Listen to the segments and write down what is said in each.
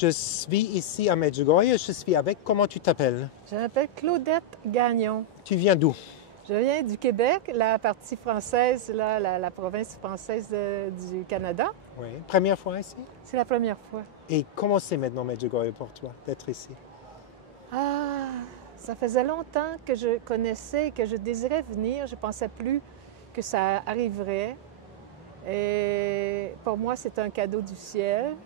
Je suis ici à Medjugorje, je suis avec, comment tu t'appelles? Je m'appelle Claudette Gagnon. Tu viens d'où? Je viens du Québec, la partie française, là, la province française du Canada. Oui. Première fois ici? C'est la première fois. Et comment c'est maintenant Medjugorje pour toi d'être ici? Ah, ça faisait longtemps que je connaissais et que je désirais venir. Je ne pensais plus que ça arriverait. Et pour moi, c'est un cadeau du ciel.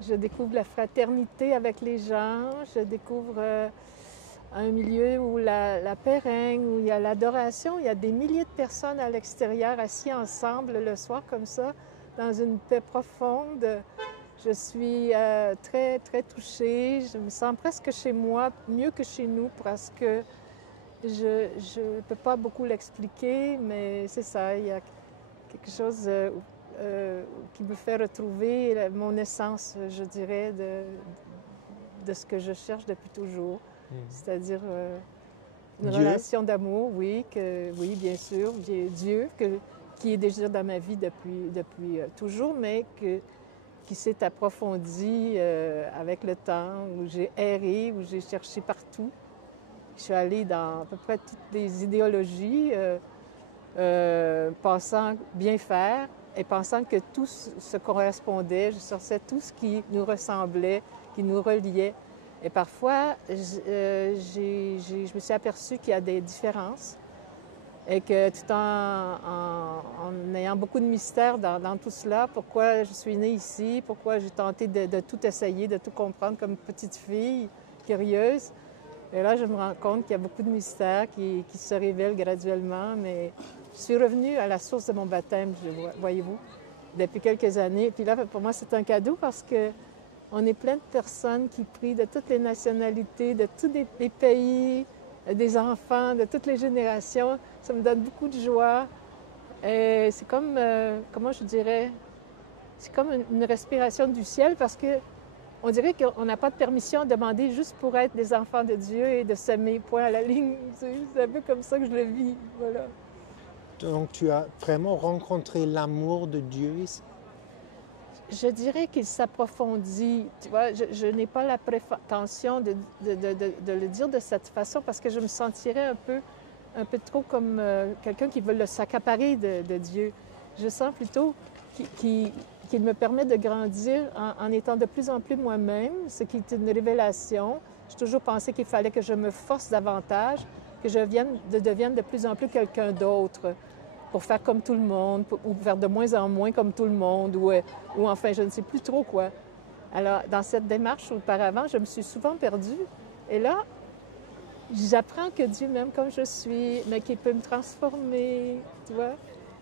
Je découvre la fraternité avec les gens. Je découvre un milieu où la paix règne, où il y a l'adoration. Il y a des milliers de personnes à l'extérieur assis ensemble le soir comme ça, dans une paix profonde. Je suis très, très touchée. Je me sens presque chez moi, mieux que chez nous, parce que je ne peux pas beaucoup l'expliquer, mais c'est ça. Il y a quelque chose qui me fait retrouver mon essence, je dirais, de ce que je cherche depuis toujours. C'est-à-dire une relation d'amour, oui, oui, bien sûr, Dieu, qui est déjà dans ma vie depuis toujours, mais qui s'est approfondi avec le temps, où j'ai erré, où j'ai cherché partout. Je suis allée dans à peu près toutes les idéologies, pensant bien faire et pensant que tout se correspondait. Je cherchais tout ce qui nous ressemblait, qui nous reliait. Et parfois, je me suis aperçue qu'il y a des différences et que tout en ayant beaucoup de mystères dans tout cela, pourquoi je suis née ici, pourquoi j'ai tenté de tout essayer, de tout comprendre comme petite fille curieuse. Et là, je me rends compte qu'il y a beaucoup de mystères qui se révèlent graduellement, mais je suis revenue à la source de mon baptême, voyez-vous, depuis quelques années. Puis là, pour moi, c'est un cadeau parce que on est plein de personnes qui prient de toutes les nationalités, de tous les pays, des enfants, de toutes les générations. Ça me donne beaucoup de joie. Et c'est comme, comment je dirais, c'est comme une respiration du ciel parce que on dirait qu'on n'a pas de permission à demander juste pour être des enfants de Dieu et de s'aimer, point à la ligne. C'est un peu comme ça que je le vis, voilà. Donc tu as vraiment rencontré l'amour de Dieu ici? Je dirais qu'il s'approfondit. Tu vois, je n'ai pas la prétention de le dire de cette façon parce que je me sentirais un peu trop comme quelqu'un qui veut s'accaparer de Dieu. Je sens plutôt qu'il me permet de grandir en étant de plus en plus moi-même, ce qui est une révélation. J'ai toujours pensé qu'il fallait que je me force davantage, que je devienne de plus en plus quelqu'un d'autre pour faire comme tout le monde, ou faire de moins en moins comme tout le monde, ou enfin, je ne sais plus trop quoi. Alors, dans cette démarche, auparavant, je me suis souvent perdue. Et là, j'apprends que Dieu m'aime comme je suis, mais qu'il peut me transformer, tu vois.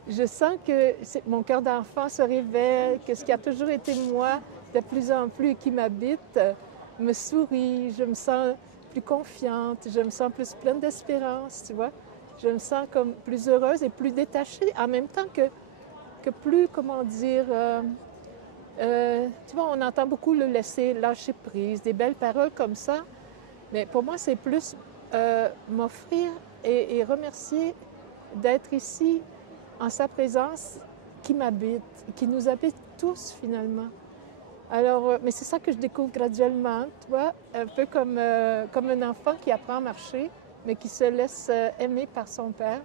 Je sens que mon cœur d'enfant se révèle, que ce qui a toujours été moi, de plus en plus, et qui m'habite, me sourit. Je me sens plus confiante, je me sens plus pleine d'espérance, tu vois. Je me sens comme plus heureuse et plus détachée, en même temps que plus, comment dire, tu vois, on entend beaucoup le laisser lâcher prise, des belles paroles comme ça, mais pour moi, c'est plus m'offrir et remercier d'être ici en sa présence qui m'habite, qui nous habite tous finalement. Alors, mais c'est ça que je découvre graduellement, tu vois, un peu comme un enfant qui apprend à marcher, mais qui se laisse aimer par son père.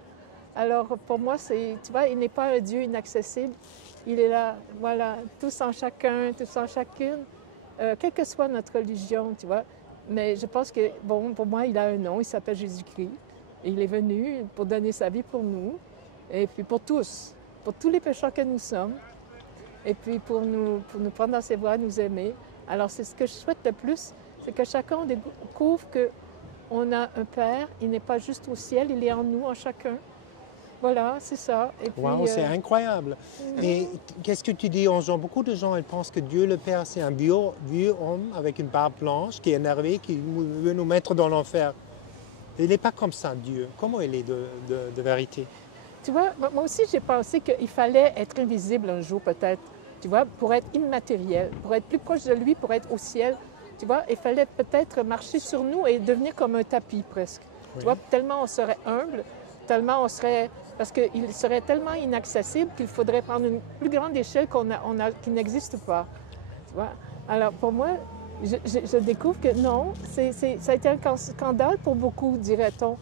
Alors, pour moi, tu vois, il n'est pas un Dieu inaccessible. Il est là, voilà, tous en chacun, tous en chacune, quelle que soit notre religion, tu vois. Mais je pense que, bon, pour moi, il a un nom, il s'appelle Jésus-Christ. Et il est venu pour donner sa vie pour nous, et puis pour tous les pécheurs que nous sommes, et puis pour nous prendre dans ses bras, nous aimer. Alors, c'est ce que je souhaite le plus, c'est que chacun découvre qu'on a un Père, il n'est pas juste au ciel, il est en nous, en chacun. Voilà, c'est ça. Et puis, Wow, c'est incroyable. Et qu'est-ce que tu dis aux gens? Beaucoup de gens, ils pensent que Dieu le Père, c'est un vieux homme avec une barbe blanche qui est énervé, qui veut nous mettre dans l'enfer. Il n'est pas comme ça, Dieu. Comment il est de vérité? Tu vois, moi aussi, j'ai pensé qu'il fallait être invisible un jour, peut-être, tu vois, pour être immatériel, pour être plus proche de lui, pour être au ciel. Tu vois, il fallait peut-être marcher sur nous et devenir comme un tapis, presque. Oui. Tu vois, tellement on serait humble, tellement on serait... Parce qu'il serait tellement inaccessible qu'il faudrait prendre une plus grande échelle qui n'existe pas. Tu vois? Alors, pour moi, je découvre que non, ça a été un scandale pour beaucoup, dirait-on.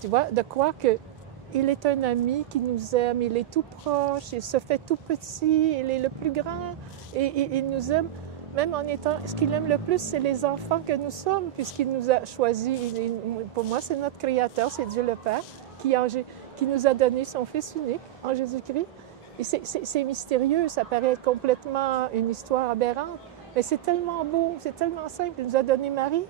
Tu vois, de croire qu'il est un ami qui nous aime, il est tout proche, il se fait tout petit, il est le plus grand, et il nous aime, même en étant... Ce qu'il aime le plus, c'est les enfants que nous sommes, puisqu'il nous a choisis. Pour moi, c'est notre Créateur, c'est Dieu le Père, qui nous a donné son Fils unique en Jésus-Christ. Et c'est mystérieux, ça paraît complètement une histoire aberrante, mais c'est tellement beau, c'est tellement simple. Il nous a donné Marie,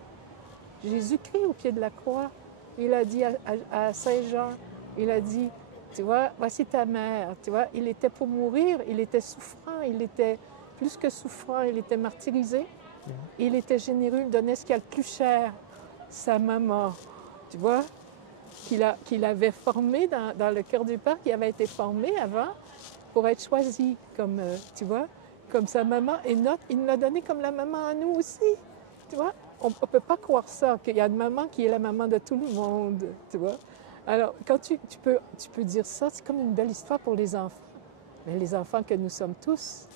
Jésus-Christ au pied de la croix. Il a dit à Saint Jean, il a dit, tu vois, voici ta mère, tu vois. Il était pour mourir, il était souffrant, il était plus que souffrant, il était martyrisé. Il était généreux, il donnait ce qu'il y a de plus cher, sa maman, tu vois, qu'il avait formée dans le cœur du Père, qui avait été formée avant pour être choisi comme, tu vois, comme sa maman. Et il nous l'a donné comme la maman à nous aussi, tu vois. On ne peut pas croire ça, qu'il y a une maman qui est la maman de tout le monde, tu vois. Alors, quand tu peux dire ça, c'est comme une belle histoire pour les enfants. Mais les enfants que nous sommes tous,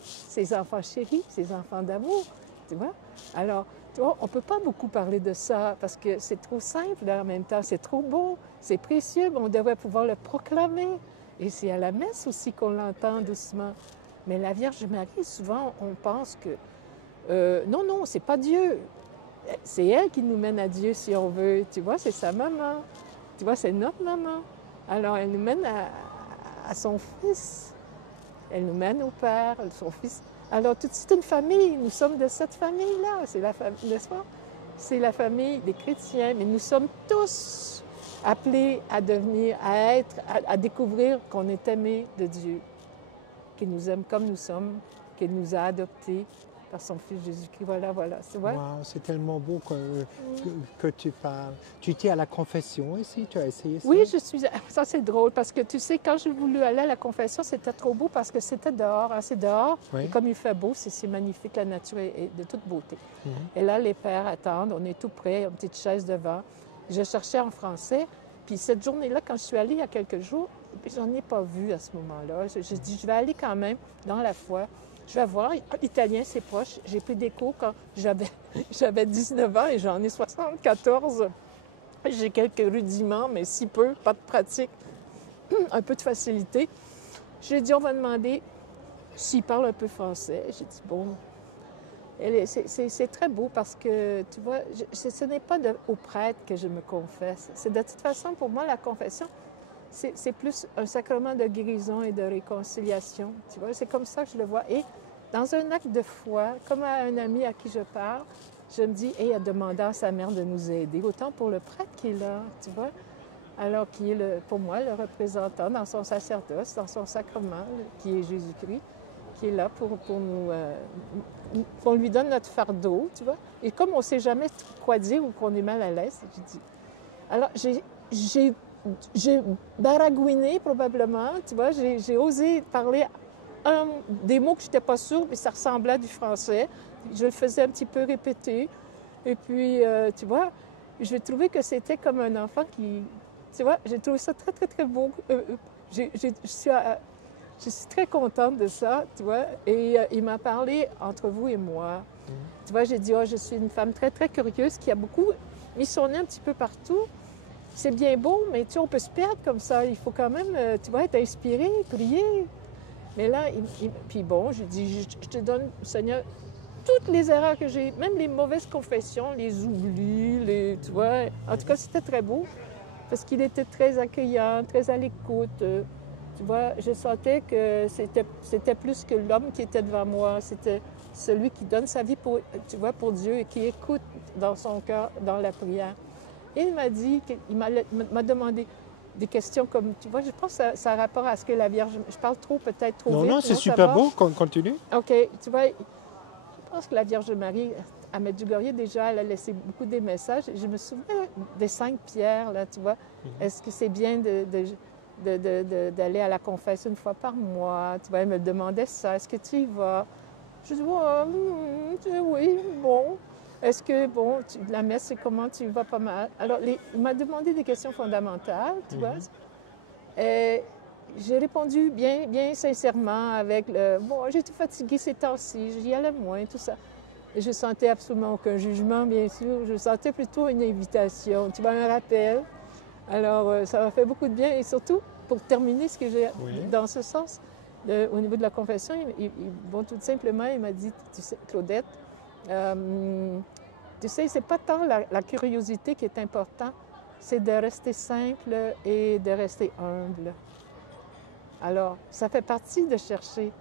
ces enfants chéris, ces enfants d'amour, tu vois. Alors, tu vois, on ne peut pas beaucoup parler de ça parce que c'est trop simple, en même temps, c'est trop beau, c'est précieux, mais on devrait pouvoir le proclamer. Et c'est à la messe aussi qu'on l'entend doucement. Mais la Vierge Marie, souvent, on pense que non, c'est pas Dieu. C'est elle qui nous mène à Dieu si on veut. Tu vois, c'est sa maman. Tu vois, c'est notre maman. Alors, elle nous mène à son Fils. Elle nous mène au Père, son Fils. Alors, c'est une famille. Nous sommes de cette famille-là. C'est la famille, n'est-ce pas? C'est la famille des chrétiens. Mais nous sommes tous appelés à devenir, à découvrir qu'on est aimé de Dieu, qu'il nous aime comme nous sommes, qu'il nous a adoptés par son Fils Jésus-Christ. Voilà, c'est vrai. Wow, c'est tellement beau que tu parles. Tu étais à la confession ici, tu as essayé ça? Oui, ça c'est drôle parce que tu sais, quand j'ai voulu aller à la confession, c'était trop beau parce que c'était dehors, hein, c'est dehors. Oui. Et comme il fait beau, c'est magnifique, la nature est de toute beauté. Et là, les pères attendent, on est tout près, une petite chaise devant. Je cherchais en français, puis cette journée-là, quand je suis allée il y a quelques jours, j'en ai pas vu à ce moment-là. Je dis, je vais aller quand même dans la foi. Je vais voir, l'italien, c'est proche. J'ai pris des cours quand j'avais 19 ans et j'en ai 74. J'ai quelques rudiments, mais si peu, pas de pratique, un peu de facilité. J'ai dit, on va demander s'il parle un peu français. J'ai dit, bon, c'est très beau parce que, tu vois, ce n'est pas au prêtre que je me confesse. C'est de toute façon, pour moi, la confession, c'est plus un sacrement de guérison et de réconciliation. Tu vois, c'est comme ça que je le vois. Et dans un acte de foi, comme à un ami à qui je parle, je me dis, il a demandé à sa mère de nous aider, autant pour le prêtre qui est là, tu vois, alors qui est, pour moi, le représentant dans son sacerdoce, dans son sacrement, qui est Jésus-Christ, qui est là pour nous... qu'on lui donne notre fardeau, tu vois. Et comme on ne sait jamais quoi dire ou qu'on est mal à l'aise, je dis... Alors, j'ai baragouiné probablement, tu vois, j'ai osé parler des mots que je n'étais pas sûre, mais ça ressemblait à du français. Je le faisais un petit peu répéter. Et puis, tu vois, j'ai trouvé que c'était comme un enfant qui... Tu vois, j'ai trouvé ça très, très, très beau. Je suis très contente de ça, tu vois. Et il m'a parlé entre vous et moi. Tu vois, j'ai dit, je suis une femme très, très curieuse qui a beaucoup mis son nez un petit peu partout. C'est bien beau, mais tu sais, on peut se perdre comme ça. Il faut quand même, tu vois, être inspiré, prier. Mais là, puis bon, j'ai dit, je te donne, Seigneur, toutes les erreurs que j'ai, même les mauvaises confessions, les oublis, tu vois. En tout cas, c'était très beau parce qu'il était très accueillant, très à l'écoute. Tu vois, je sentais que c'était plus que l'homme qui était devant moi. C'était celui qui donne sa vie pour, tu vois, pour Dieu et qui écoute dans son cœur, dans la prière. Et il m'a dit, il m'a demandé des questions comme, tu vois, je pense que ça a rapport à ce que la Vierge... Je parle peut-être trop vite. Non, c'est super beau, continue. OK, tu vois, je pense que la Vierge Marie, à Medjugorje, déjà, elle a laissé beaucoup de messages. Je me souviens des 5 pierres, là, tu vois. Est-ce que c'est bien d'aller à la confession une fois par mois? Tu vois, elle me demandait ça. Est-ce que tu y vas? Je dis, oui, bon. Est-ce que, bon, la messe, c'est comment tu y vas pas mal? Alors, il m'a demandé des questions fondamentales, tu vois. Et j'ai répondu bien sincèrement avec bon, j'étais fatiguée ces temps-ci, j'y allais moins, tout ça. Et je sentais absolument aucun jugement, bien sûr. Je sentais plutôt une invitation, tu vois, un rappel. Alors, ça m'a fait beaucoup de bien. Et surtout, pour terminer ce que j'ai dans ce sens, au niveau de la confession, bon, tout simplement, il m'a dit, tu sais, Claudette, tu sais, c'est pas tant la curiosité qui est importante, c'est de rester simple et de rester humble. Alors, ça fait partie de chercher,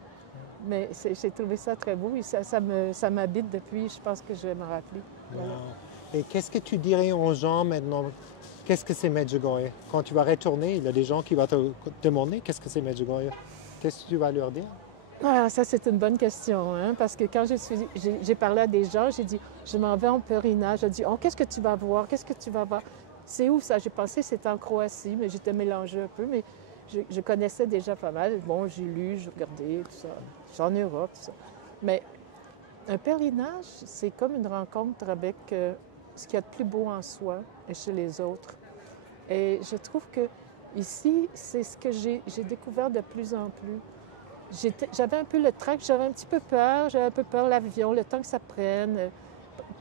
mais j'ai trouvé ça très beau et ça m'habite depuis, je pense que je vais m'en rappeler. Voilà. Wow. Et qu'est-ce que tu dirais aux gens maintenant? Qu'est-ce que c'est Medjugorje? Quand tu vas retourner, il y a des gens qui vont te demander qu'est-ce que c'est Medjugorje. Qu'est-ce que tu vas leur dire? Ah, ça, c'est une bonne question, hein, parce que quand j'ai parlé à des gens, j'ai dit, je m'en vais en pèlerinage. J'ai dit, oh, qu'est-ce que tu vas voir? Qu'est-ce que tu vas voir? C'est où ça? J'ai pensé que c'était en Croatie, mais j'étais mélangée un peu, mais je connaissais déjà pas mal. Bon, j'ai lu, j'ai regardé, tout ça. Je suis en Europe, tout ça. Mais un pèlerinage, c'est comme une rencontre avec ce qu'il y a de plus beau en soi et chez les autres. Et je trouve que ici, c'est ce que j'ai découvert de plus en plus. J'avais un peu le trac, j'avais un petit peu peur, j'avais un peu peur l'avion, le temps que ça prenne,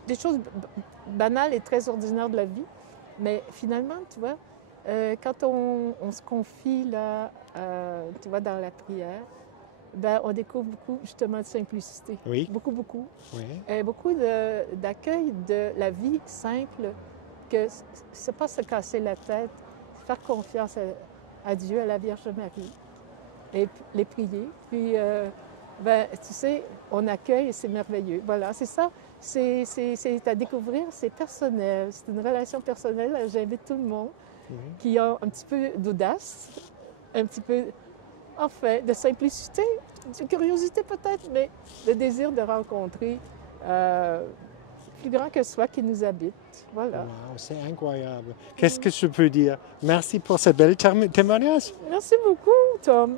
des choses banales et très ordinaires de la vie. Mais finalement, tu vois, quand on se confie là, tu vois, dans la prière, ben, on découvre beaucoup justement de simplicité. Oui. Beaucoup, beaucoup. Oui. Et beaucoup d'accueil de la vie simple, que c'est pas se casser la tête, faire confiance à Dieu, à la Vierge Marie, et les prier. Puis, ben, tu sais, on accueille et c'est merveilleux. Voilà, c'est ça. C'est à découvrir, c'est personnel. C'est une relation personnelle. J'invite tout le monde qui a un petit peu d'audace, un petit peu, enfin, de simplicité, de curiosité peut-être, mais le désir de rencontrer plus grand que soi qui nous habite. Voilà. Wow, c'est incroyable. Qu'est-ce que je peux dire? Merci pour ce bel témoignage. Merci beaucoup, Tom.